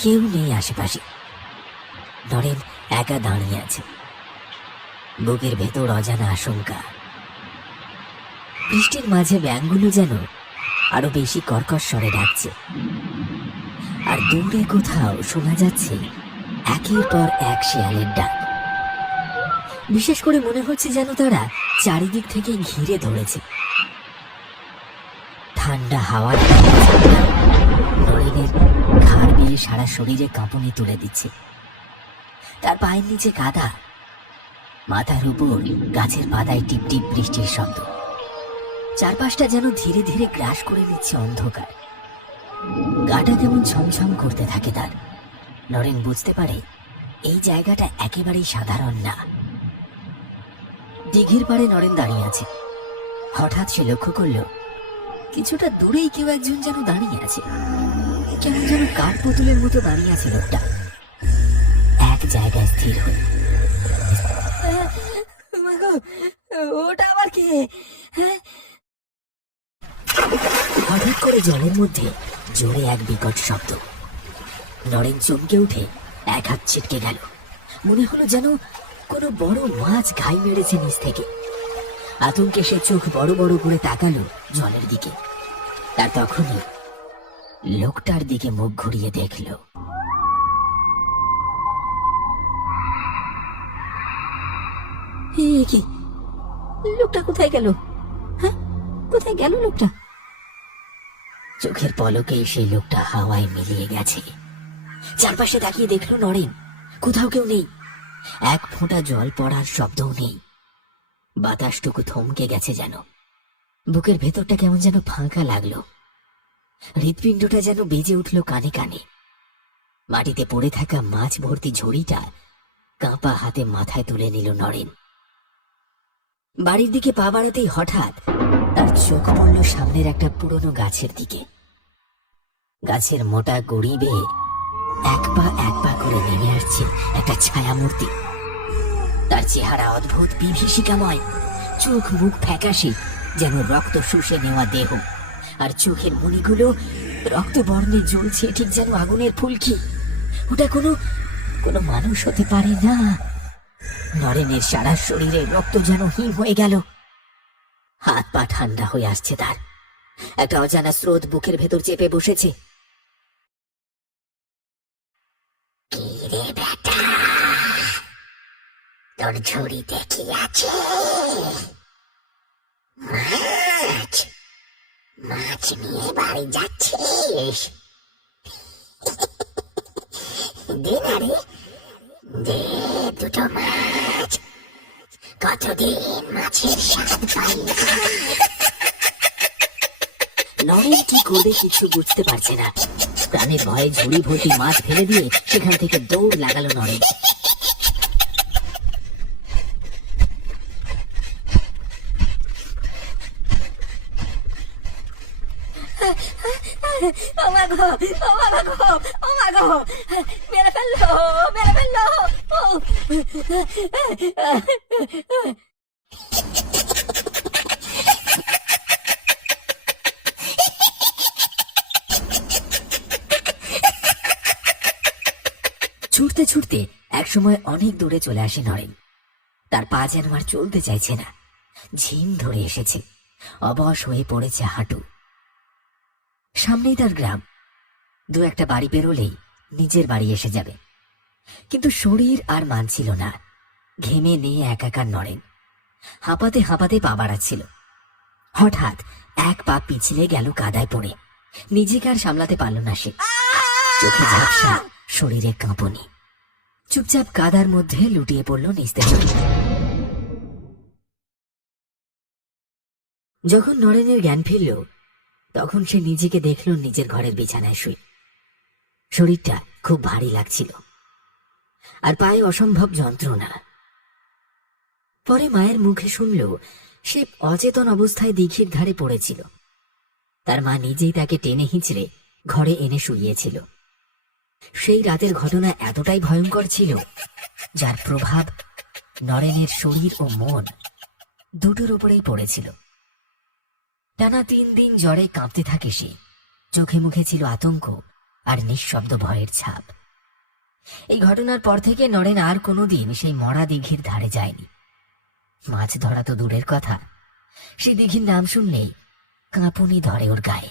কেউ নেই আশেপাশে। নরেন একা দাঁড়িয়ে আছে, বুকের ভেতর অজানা আশঙ্কা। বৃষ্টির মাঝে ব্যাঙগুলো যেন আরো বেশি কর্কশ স্বরে ডাকছে, আর দূরে কোথাও শোনা যাচ্ছে একের পর এক শেয়ালের ডাক। বিশেষ করে মনে হচ্ছে যেন তারা চারিদিক থেকে ঘিরে ধরেছে। ঠান্ডা হাওয়ার নরেনের ঘাড় বেয়ে সারা শরীরে কাঁপুনি তুলে দিচ্ছে। তার পায়ের নিচে কাদা, মাথার উপর গাছের পাতায় টিপ টিপ বৃষ্টির শব্দ। চারপাশটা যেন ধীরে ধীরে গ্রাস করে নিচ্ছে অন্ধকার। গাটা কেমন ছমছম করতে থাকে তার। নরেন বুঝতে পারে এই জায়গাটা একেবারেই সাধারণ না। দিঘির পাড়ে নরেন দাঁড়িয়ে আছে। হঠাৎ সে লক্ষ্য করল কিছুটা দূরেই কেউ একজন যেন দাঁড়িয়ে আছে। কেমন যেন কাঠ পুতুলের মতো দাঁড়িয়ে আছে লোকটা, এক জায়গায় স্থির হয়ে। ওটা আবার কে? হঠাৎ করে জলের মধ্যে জোরে এক বিকট শব্দ। নরেন চমকে উঠে এক হাত ছিটকে গেল। মনে হলো যেন কোনো বড় মাছ ঘাই মেরেছে নিচ থেকে। আতঙ্কে সে চোখ বড় বড় করে তাকালো জলের দিকে। তার তখনই লোকটার দিকে মুখ ঘুরিয়ে দেখল। কি লোকটা কোথায় গেল? হ্যাঁ, কোথায় গেল লোকটা? চোখের পলকে সেই লোকটা হাওয়ায় মিলিয়ে গেছে। চারপাশে তাকিয়ে দেখলো নরেন, কোথাও কেউ নেই। এক ফোঁটা জল পড়ার শব্দও নেই। বাতাসটুকু থমকে গেছে যেন। বুকের ভেতরটা কেমন যেন ফাঁকা লাগলো। হৃৎপিণ্ডটা যেন বেজে উঠল কানে কানে। মাটিতে পড়ে থাকা মাছ ভর্তি ঝুড়িটা কাঁপা হাতে মাথায় তুলে নিল নরেন। বাড়ির দিকে পা বাড়াতেই হঠাৎ তার চোখ পড়ল সামনের একটা পুরনো গাছের দিকে। গাছের মোটা গুড়ি বেয়ে এক পা করে নেমে আসছে একটা ছায়ামূর্তি। তার চেহারা অদ্ভুত বিভীষিকাময়, চোখ মুখ ফ্যাকাশে, যেন রক্ত শুষে নেওয়া দেহ। আর চোখের মণিগুলো রক্তবর্ণে জ্বলছে, ঠিক যেন আগুনের ফুলকি। ওটা কোনো মানুষ হতে পারে না। নরেনের সারা শরীরে রক্ত যেন হিম হয়ে গেল। হাত পা ঠান্ডা হয়ে আসছে তার। একটা অজানা স্রোত বুকের ভেতর চেপে বসেছে। কি রে বেটা, তোর ঝুড়িতে কি আছে? মাছ? মাছ নিয়ে বাড়ি যাচ্ছিস? দে না রে, দে দুটো মাছ। কতদিন মাছের স্বাদ পাই না। নরেন কি করবে কিছু বুঝতে পারছে না। প্রাণের ভয়ে ঝুড়ি ভর্তি মাছ ফেলে দিয়ে সেখান থেকে দৌড় লাগালো নরেন। মেরে ফেললো, মেরে ফেললো। ছুটতে ছুটতে একসময় অনেক দূরে চলে আসে নরেন। তার পা যেন আর চলতে চাইছে না, ঝিম ধরে এসেছে, অবশ হয়ে পড়েছে হাঁটু। সামনেই তার গ্রাম। দু একটা বাড়ি পেরোলেই নিজের বাড়ি এসে যাবে। কিন্তু শরীর আর মানছিল না। ঘেমে নিয়ে একাকার নরেন হাঁপাতে হাঁপাতে পা বাড়াচ্ছিল। হঠাৎ এক পা পিছলে গেল কাদায় পড়ে। নিজেকে আর সামলাতে পারল না সে। চোখে ঝাপসা, শরীরে কাঁপুনি। চুপচাপ কাদার মধ্যে লুটিয়ে পড়ল নিস্তেজ। যখন নরেনের জ্ঞান ফিরল, তখন সে নিজেকে দেখল নিজের ঘরের বিছানায় শুয়ে। শরীরটা খুব ভারী লাগছিল, আর পায়ে অসম্ভব যন্ত্রণা। পরে মায়ের মুখে শুনল সে অচেতন অবস্থায় দিঘির ধারে পড়েছিল। তার মা নিজেই তাকে টেনে হিঁচড়ে ঘরে এনে শুইয়েছিল। সেই রাতের ঘটনা এতটাই ভয়ঙ্কর ছিল, যার প্রভাব নরেনের শরীর ও মন দুটোর উপরেই পড়েছিল। টানা 3 দিন জ্বরে কাঁপতে থাকে সে। চোখে মুখে ছিল আতঙ্ক, আর নিঃশব্দ ভয়ের ছাপ। এই ঘটনার পর থেকে নরেন আর কোনোদিন সেই মরা দিঘির ধারে যায়নি। মাছ ধরা তো দূরের কথা, সেই দিঘির নাম শুনলেই কাঁপুনি ধরে ওর গায়ে।